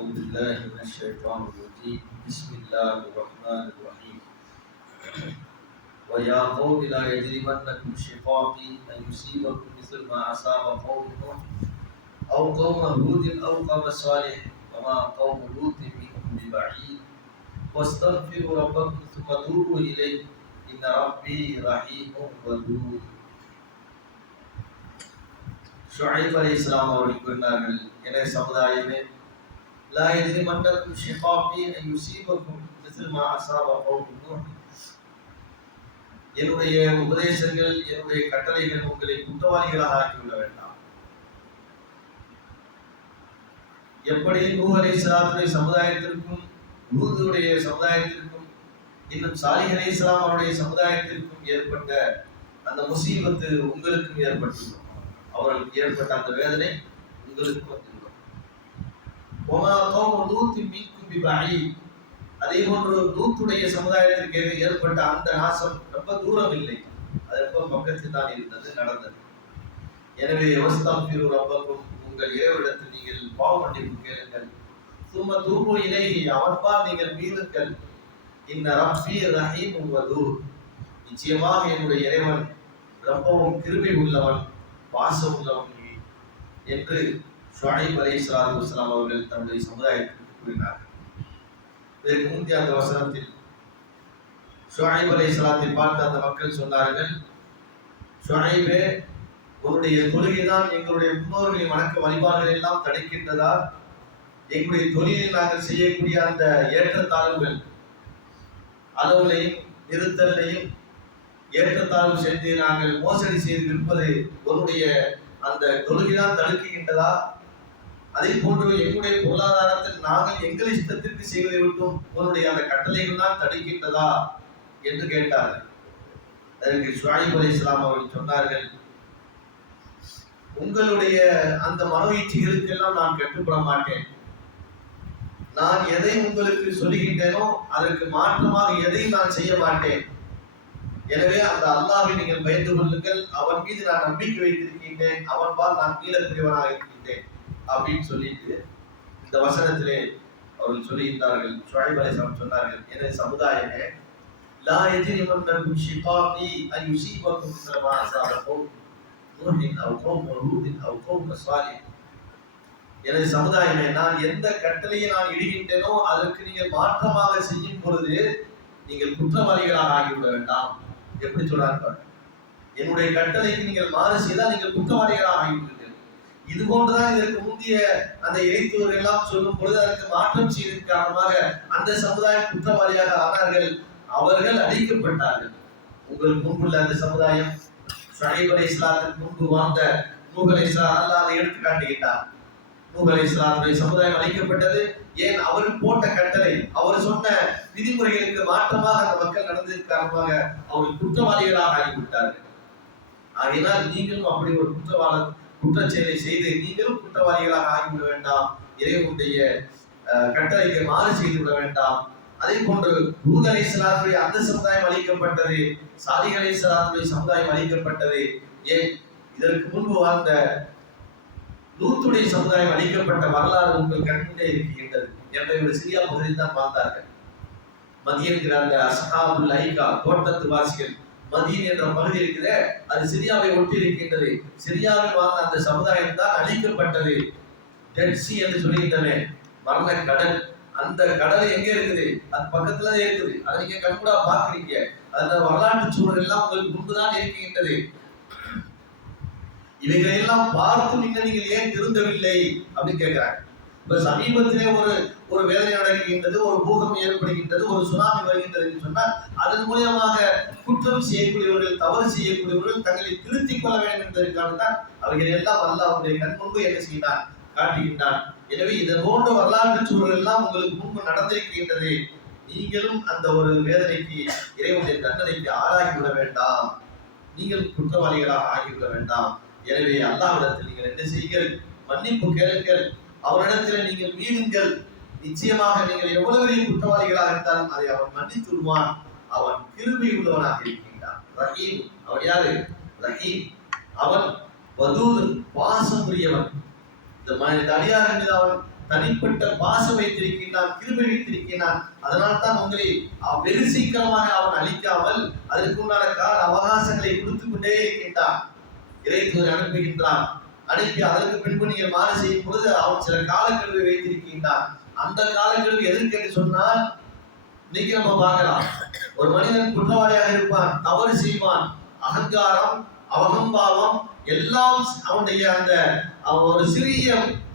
اعوذ باللہ من الشیطان الرجیم بسم اللہ الرحمن الرحیم ویا قوم لا یجرمنکم شقاقی ان یصیبکم مثل ما اصاب قوم نوح او قوم هود او قوم صالح وما قوم لوط منكم ببعيد. واستغفروا ربكم ثم توبوا اليه ان ربي رحيم ودود. شعيب عليه السلام اور کرنا گل کنے سمدائے میں لا லா شقاقي மண்டக்கும் يصيبكم مثل ما மா قوم نوح. என்னுடைய உபதேசங்கள் என்னுடைய கட்டளைகள் உங்களை குற்றவாளிகளாக ஆக்கிவிட வேண்டாம். எப்படி நூ அலி இஸ்லாத்துடைய சமுதாயத்திற்கும் லூதுடைய சமுதாயத்திற்கும் இன்னும் சாலிஹ் அலி இஸ்லாம் அவருடைய சமுதாயத்திற்கும் ஏற்பட்ட அந்த முசீபத்து உங்களுக்கும் ஏற்பட்டுள்ளோம் அவர்களுக்கு ஏற்பட்ட அந்த வேதனை உங்களுக்கு ஒமா கௌம லூத்தி மீக்கும் பிபை அதே போன்று லூத்துடைய சமுதாயத்திற்கு ஏற்பட்ட அந்த நாசம் ரொம்ப தூரம் இல்லை அது ரொம்ப பக்கத்தில் தான் இருந்தது நடந்தது. எனவே யோஸ்தாபிரு ரப்பக்கும் உங்கள் இறைவனிடத்தில் நீங்கள் பாவ மன்னிப்பு கேளுங்கள். சும்மா தூபு இலேஹி அவன்பா நீங்கள் மீளுங்கள். இன்ன ரப்பி ரஹீம் வதூர் நிச்சயமாக என்னுடைய இறைவன் ரொம்பவும் கிருபை உள்ளவன் பாசம் உள்ளவன் என்று ஷுஐப் அலி சலாத்து வஸ்லாம் அவர்கள் தன்னுடைய சமுதாயத்திற்கு கூறினார் இதற்கு முந்தைய அந்த வசனத்தில் ஷுஐப் அலி இஸ்லாத்தை பார்த்து அந்த மக்கள் சொன்னார்கள் ஷுஐபே உன்னுடைய தொழுகை தான் எங்களுடைய முன்னோர்களின் வணக்க வழிபாடுகள் எல்லாம் தடுக்கின்றதா? எங்களுடைய தொழிலில் நாங்கள் செய்யக்கூடிய அந்த ஏற்றத்தாழ்வுகள் அளவுலையும் நிறுத்தலையும் ஏற்றத்தாழ்வு செய்து நாங்கள் மோசடி செய்து விற்பது உன்னுடைய அந்த தொழுகைதான் தடுக்குகின்றதா அதே போன்று எங்களுடைய பொருளாதாரத்தில் நாங்கள் எங்கள் இஷ்டத்திற்கு செய்வதை விட்டும் உன்னுடைய அந்த கட்டளைகள் தான் தடுக்கின்றதா என்று கேட்டார்கள். அதற்கு ஷுவாயிப் அலி இஸ்லாம் அவர்கள் சொன்னார்கள் உங்களுடைய அந்த மனோயிச்சைகளுக்கெல்லாம் நான் கட்டுப்பட மாட்டேன். நான் எதை உங்களுக்கு சொல்லுகின்றேனோ அதற்கு மாற்றமாக எதையும் நான் செய்ய மாட்டேன். எனவே அந்த அல்லாவை நீங்கள் பயந்து கொள்ளுங்கள். அவன் மீது நான் நம்பிக்கை வைத்திருக்கின்றேன். அவன் பால் நான் மீளக்கூடியவனாக இருக்கின்றேன். அப்படின்னு சொல்லிட்டு இந்த வசனத்திலே அவர்கள் சொல்லுகின்றார்கள் ஷுவைப் அலைஹிஸ்ஸலாம் சொன்னார்கள் எனது சமுதாயமே லா யஜ்ரிமன்னக்கும் ஷிகாகி அன் யுஸீபக்கும் மிஸ்லமா அஸாப கௌம் நூஹின் அவ் கௌம் அவ் கௌம் சாலிஹ் எனது சமுதாயமே நான் எந்த கட்டளையை நான் இடுகின்றேனோ அதற்கு நீங்கள் மாற்றமாக செய்யும் பொழுது நீங்கள் குற்றவாளிகளாக ஆகிவிட வேண்டாம். எப்படி சொல்றாரு என்னுடைய கட்டளைக்கு நீங்கள் மாறு செய்தால் நீங்கள் குற்றவாளிகளாக ஆகிவிடுங்கள் இது போன்றுதான் இதற்கு முந்தைய அந்த இறைத்துவர்கள் எல்லாம் சொல்லும் பொழுது அதற்கு மாற்றம் செய்ததன் காரணமாக அந்த சமுதாயம் குற்றவாளியாக ஆனார்கள். அவர்கள் அழிக்கப்பட்டார்கள். உங்களுக்கு முன்புள்ள அந்த சமுதாயம் ஷஹீப் அலி இஸ்லாத்திற்கு முன்பு வாழ்ந்த நூஹ் அலி இஸ்லாம் அல்லாத எடுத்து காட்டுகின்றார் நூஹ் அலி இஸ்லாத்துடைய சமுதாயம் அழிக்கப்பட்டது. ஏன்? அவர் போட்ட கட்டளை அவர் சொன்ன விதிமுறைகளுக்கு மாற்றமாக அந்த மக்கள் நடந்ததற்கு காரணமாக அவர்கள் குற்றவாளிகளாக ஆகிவிட்டார்கள். ஆகையினால் நீங்களும் அப்படி ஒரு குற்றவாளர் குற்றச்செயலை செய்து நீங்களும் குற்றவாளிகளாக ஆகிவிட வேண்டாம். இறைவனுடைய கட்டளைக்கு மாறு செய்து விட வேண்டாம். அதே போன்று பூத் அலி சலாத்துடைய அந்த சமுதாயம் அளிக்கப்பட்டது சாதிக் அலி சலாத்துடைய சமுதாயம் அளிக்கப்பட்டது ஏன்? இதற்கு முன்பு வாழ்ந்த நூத்துடைய சமுதாயம் அளிக்கப்பட்ட வரலாறு உங்கள் கண்முன்னே இருக்கின்றது என்ற ஒரு சிரியா பகுதியில் தான் பார்த்தார்கள். மதியம் என்கிற அந்த ஐகா தோட்டத்து வாசிகள். மதியன் என்ற பகுதி இருக்குது அது சிரியாவை ஒட்டி இருக்கின்றது சிரியாவில் வாழ்ந்த அந்த சமுதாயம் தான் அழிக்கப்பட்டது. டெட்சி என்று சொல்லியிருந்தவே மரண கடல். அந்த கடல் எங்க இருக்குது? அது பக்கத்துல இருக்குது. அதை நீங்க கண்கூடா பாக்குறீங்க அதுல வரலாற்று சூழல் எல்லாம் உங்களுக்கு முன்புதான் இருக்கின்றது. இவைகளை எல்லாம் பார்த்து நீங்கள் நீங்கள் ஏன் திருந்தவில்லை? அப்படின்னு கேட்கிறாங்க. இப்ப சமீபத்திலே ஒரு ஒரு வேதனை நடக்கின்றது ஒரு பூகம்பம் ஏற்படுகின்றது ஒரு சுனாமி வருகின்றது என்று சொன்னால் அதன் மூலியமாக குற்றம் செய்யக்கூடியவர்கள் தவறு செய்யக்கூடியவர்கள் தங்களை திருத்திக் கொள்ள வேண்டும் என்பதற்காக தான் அவர்கள் எல்லாம் அல்ல அவருடைய கண் முன்பு என்ன செய்கிறார் காட்டுகின்றார். எனவே இதன் போன்ற வரலாற்று சூழல் எல்லாம் உங்களுக்கு முன்பு நடந்திருக்கின்றது. நீங்களும் அந்த ஒரு வேதனைக்கு இறைவனுடைய தண்டனைக்கு ஆளாகிவிட வேண்டாம். நீங்கள் குற்றவாளிகளாக ஆகிவிட வேண்டாம். எனவே அல்லாஹ்விடத்தில் நீங்கள் என்ன செய்யுங்கள்? மன்னிப்பு கேளுங்கள். அவரிடத்தில் நீங்கள் மீளுங்கள் நிச்சயமாக நீங்கள் எவ்வளவு பெரிய குற்றவாளிகளாக இருந்தாலும் அதை அவன் மன்னித்து விடுவான் அவன் கிருபை உள்ளவனாக இருக்கின்றான். ரஹீம் அவன் யாரு? ரஹீம். அவன் வதூது பாசம் உரியவன் இந்த மனித அடியார் மீது அவன் தனிப்பட்ட பாசம் வைத்திருக்கின்றான் கிருபை வைத்திருக்கின்றான். அதனால் தான் உங்களை வெகு சீக்கிரமாக அவன் அழிக்காமல் அதற்குண்டான கால அவகாசங்களை கொடுத்து கொண்டே இருக்கின்றான். இறைத்துவர் அனுப்புகின்றான். அனுப்பி அதற்கு பின்பு நீங்கள் மாறு செய்யும் பொழுது அவன் சில காலக்கெடுவை வைத்திருக்கின்றான். அந்த காலங்களில் எதற்கு என்று சொன்னால் இன்னைக்கு நம்ம பார்க்கலாம். ஒரு மனிதன் குற்றவாளியாக இருப்பான் தவறு செய்வான். அகங்காரம் அவகம்பாவம் எல்லாம் அவனுடைய அந்த அவன் ஒரு சிறிய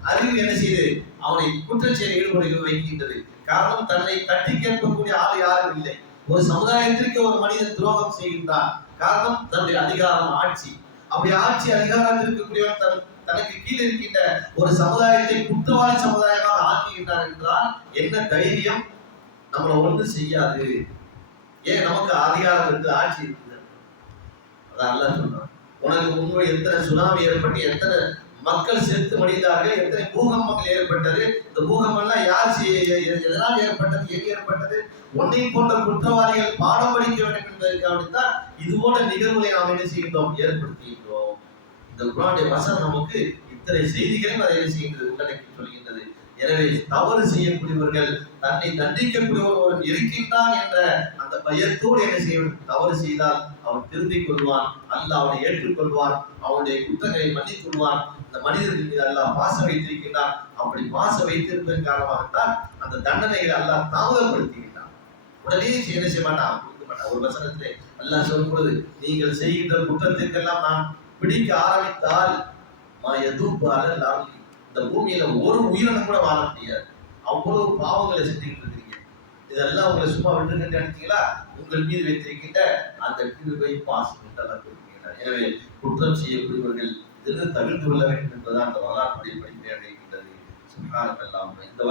அறிவு என்ன செய்து அவனை குற்றச்செயல் ஈடுபட வைக்கின்றது. காரணம் தன்னை தட்டி கேட்கக்கூடிய ஆள் யாரும் இல்லை. ஒரு சமுதாயத்திற்கு ஒரு மனிதன் துரோகம் செய்கின்றான். காரணம் தன்னுடைய அதிகாரம் ஆட்சி. அப்படி ஆட்சி அதிகாரத்தில் இருக்கக்கூடியவன் தன் தனக்கு கீழே இருக்கின்ற ஒரு சமுதாயத்தை குற்றவாளி சமுதாயமாக ஆக்குகின்றார் என்றால் என்ன தைரியம் நம்மளை ஒன்று செய்யாது? ஏன் நமக்கு அதிகாரம் இருக்கு ஆட்சி இருக்குது? அதான் நல்லா சொன்னான் உனக்கு முன்பு எத்தனை சுனாமி ஏற்பட்டு எத்தனை மக்கள் செத்து மடிந்தார்கள் எத்தனை பூகம்பங்கள் ஏற்பட்டது இந்த பூகம்பம்லாம் யார் செய்ய- எதனால் ஏற்பட்டது எங்கே ஏற்பட்டது? உன்னை போன்ற குற்றவாளிகள் பாடம் படிக்க வேண்டும் என்பதற்காக தான் இது போன்ற நிகழ்வுகளை நாம் என்ன செய்கின்றோம்? ஏற்படுத்துகின்றோம் இந்த குரானுடைய வசனம் நமக்கு இத்தனை செய்திகளையும் அதை செய்கின்றது? உள்ளடக்கி சொல்கின்றது. எனவே தவறு செய்யக்கூடியவர்கள் தன்னை தண்டிக்கக்கூடியவர் இருக்கின்றான் என்ற அந்த பயத்தோடு என்ன செய்ய தவறு செய்தால் அவன் திருந்திக் கொள்வான் அல்லாஹ் அவனை ஏற்றுக்கொள்வான் அவனுடைய குற்றங்களை மன்னித்து கொள்வான். இந்த மனிதர்கள் மீது அல்லாஹ் பாசம் வைத்திருக்கின்றான். அப்படி பாசம் வைத்திருப்பதன் காரணமாகத்தான் அந்த தண்டனைகளை அல்லாஹ் தாமதப்படுத்துகின்றான் உடனே என்ன செய்ய மாட்டான்? கொடுக்க மாட்டான். ஒரு வசனத்திலே அல்லாஹ் சொல்லும் பொழுது நீங்கள் செய்கின்ற குற்றத்திற்கெல்லாம் நான் பிடிக்க ஆரம்பித்தால் இந்த பூமியில ஒரு உயிரினம் கூட வாழ முடியாது. அவ்வளவு பாவங்களை செஞ்சுக்கிட்டு இருக்கிறீங்க. இதெல்லாம் உங்களை சும்மா விட்டுக்கிட்டு நினைச்சீங்களா? உங்கள் மீது வைத்திருக்கின்ற அந்த கிருபை பாசம் எனவே குற்றம் செய்யக்கூடியவர்கள் இதிலிருந்து தவிர்த்து கொள்ள வேண்டும் என்பதுதான் அந்த வரலாற்று படிப்பையாக இருக்கின்றது சுகாதாரம் இந்த